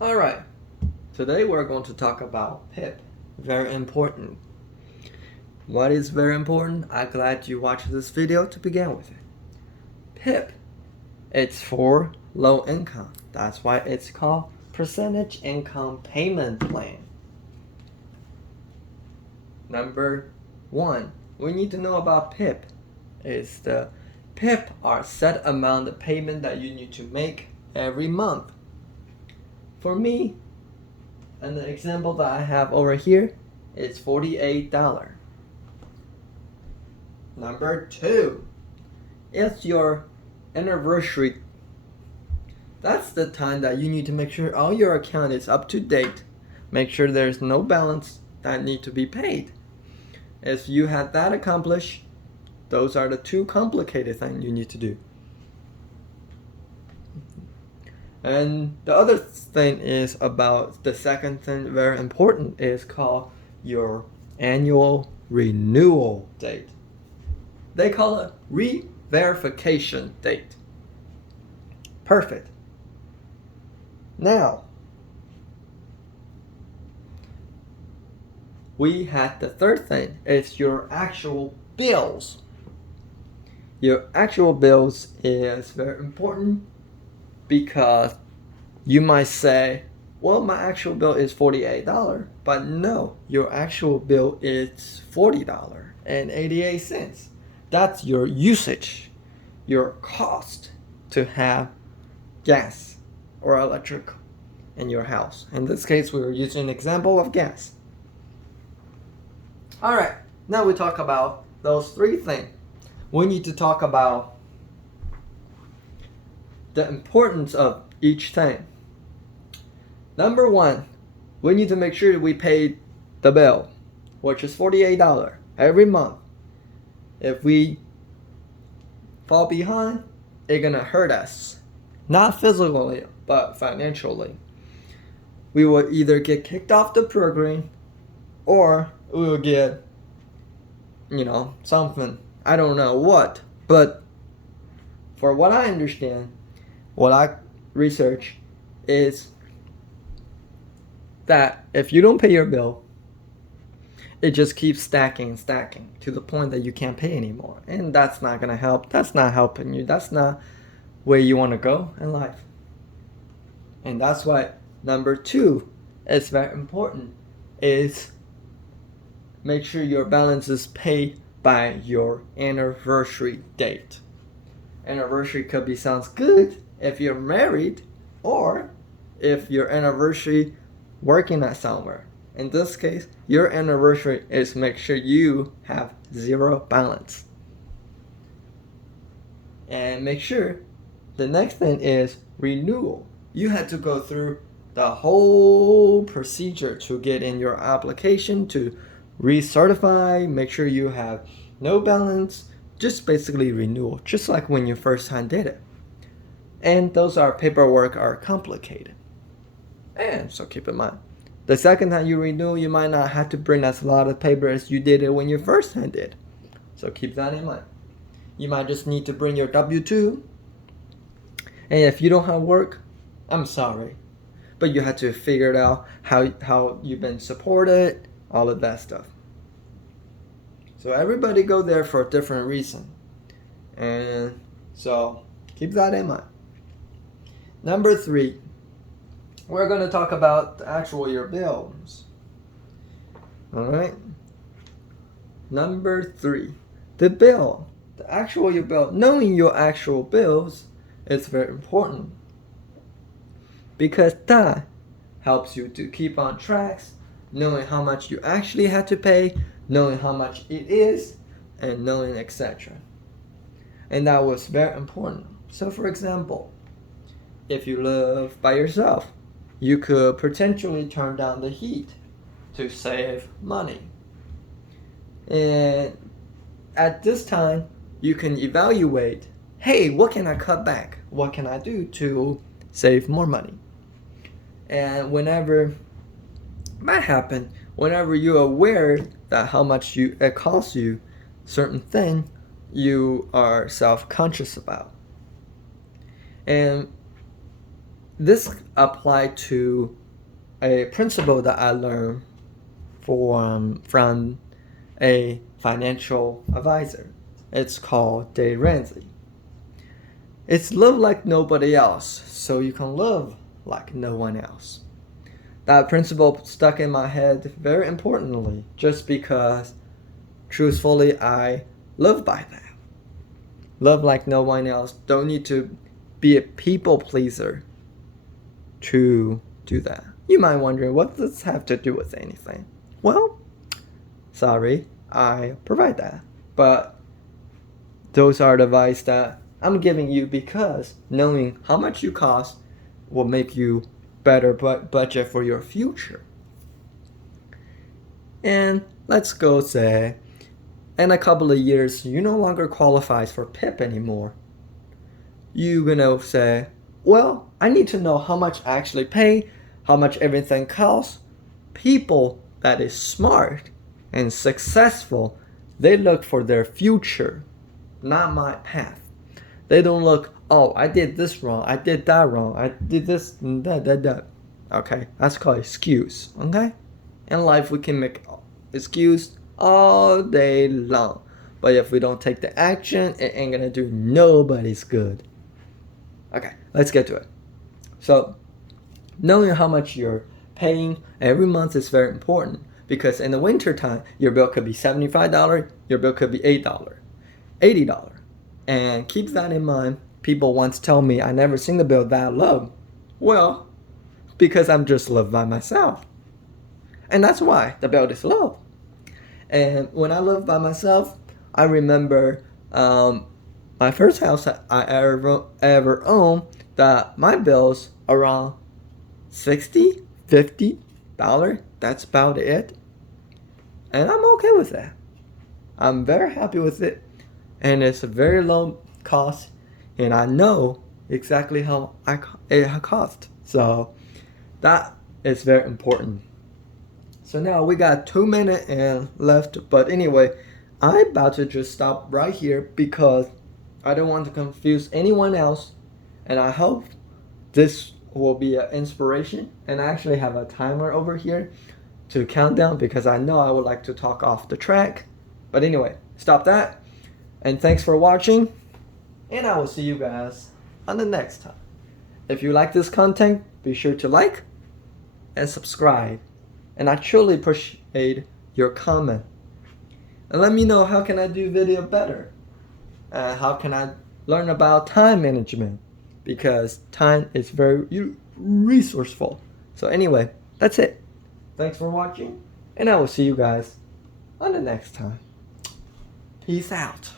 Alright, today we're going to talk about Pipp. Very important. What is very important? I'm glad you watched this video to begin with. Pipp, it's for low income. That's why it's called Percentage Income Payment Plan. Number one, we need to know about Pipp. Is the Pipp are set amount of payment that you need to make every month. For me, and the example that I have over here is $48. Number two, it's your anniversary. That's the time that you need to make sure all your account is up to date. Make sure there's no balance that need to be paid. If you have that accomplished, those are the two complicated things you need to do. And the other thing is about the second thing, very important, is called your annual renewal date. They call it re-verification date. Perfect. Now, we had the third thing, is your actual bills. Your actual bills is very important because you might say, well, my actual bill is $48, but no, your actual bill is $40.88. That's your usage, your cost to have gas or electric in your house. In this case, we were using an example of gas. All right, now we talk about those three things. We need to talk about the importance of each thing. Number one, we need to make sure we pay the bill, which is $48 every month. If we fall behind, it's gonna hurt us. Not physically, but financially. We will either get kicked off the program or we will get, something. I don't know what, but for what I understand, what I research is that if you don't pay your bill, it just keeps stacking to the point that you can't pay anymore. And that's not gonna help. That's not helping you. That's not where you wanna go in life. And that's why number two is very important, is make sure your balance is paid by your anniversary date. Anniversary could be sounds good if you're married or if your anniversary working at somewhere. In this case, your anniversary is make sure you have zero balance. And make sure the next thing is renewal. You had to go through the whole procedure to get in your application to recertify, make sure you have no balance, just basically renewal, just like when you first time did it. And those are paperwork are complicated. And so keep in mind, the second time you renew, you might not have to bring as a lot of paper as you did it when you first time did. So keep that in mind. You might just need to bring your W-2. And if you don't have work, I'm sorry. But you have to figure it out how you've been supported, all of that stuff. So everybody go there for a different reason. And so keep that in mind. Number three, we're going to talk about the actual your bills. Alright? Number three, the bill. The actual your bill. Knowing your actual bills is very important, because that helps you to keep on tracks, knowing how much you actually have to pay, knowing how much it is, and knowing etc. And that was very important. So for example, if you live by yourself, you could potentially turn down the heat to save money. And at this time, you can evaluate, hey, what can I cut back? What can I do to save more money? And whenever that happen, whenever you're aware that how much it costs you certain thing, you are self-conscious about. And this applied to a principle that I learned from a financial advisor. It's called Dave Ramsey. It's live like nobody else, so you can live like no one else. That principle stuck in my head very importantly, just because, truthfully, I live by that. Love like no one else. Don't need to be a people pleaser to do that. You might wonder, what does this have to do with anything? Well, sorry, I provide that. But those are the advice that I'm giving you because knowing how much you cost will make you better budget for your future. And let's go say, in a couple of years, you no longer qualifies for Pipp anymore. You're gonna say, well, I need to know how much I actually pay, how much everything costs. People that is smart and successful, they look for their future, not my path. They don't look, oh, I did this wrong, I did that wrong, I did this and that. Okay, that's called excuse, okay? In life, we can make excuse all day long. But if we don't take the action, it ain't gonna do nobody's good. Okay, let's get to it. So, knowing how much you're paying every month is very important because in the winter time, your bill could be $75, your bill could be $8, $80. And keep that in mind. People once tell me I never seen the bill that low. Well, because I'm just live by myself. And that's why the bill is low. And when I lived by myself, I remember my first house I ever owned, that my bills around $60, $50. That's about it. And I'm okay with that. I'm very happy with it. And it's a very low cost. And I know exactly how it cost. So that is very important. So now we got 2 minutes and left. But anyway, I'm about to just stop right here because I don't want to confuse anyone else. And I hope this will be an inspiration. And I actually have a timer over here to count down because I know I would like to talk off the track. But anyway, stop that. And thanks for watching. And I will see you guys on the next time. If you like this content, be sure to like and subscribe. And I truly appreciate your comment. And let me know how can I do video better. How can I learn about time management? Because time is very resourceful. So anyway, that's it. Thanks for watching. And I will see you guys on the next time. Peace out.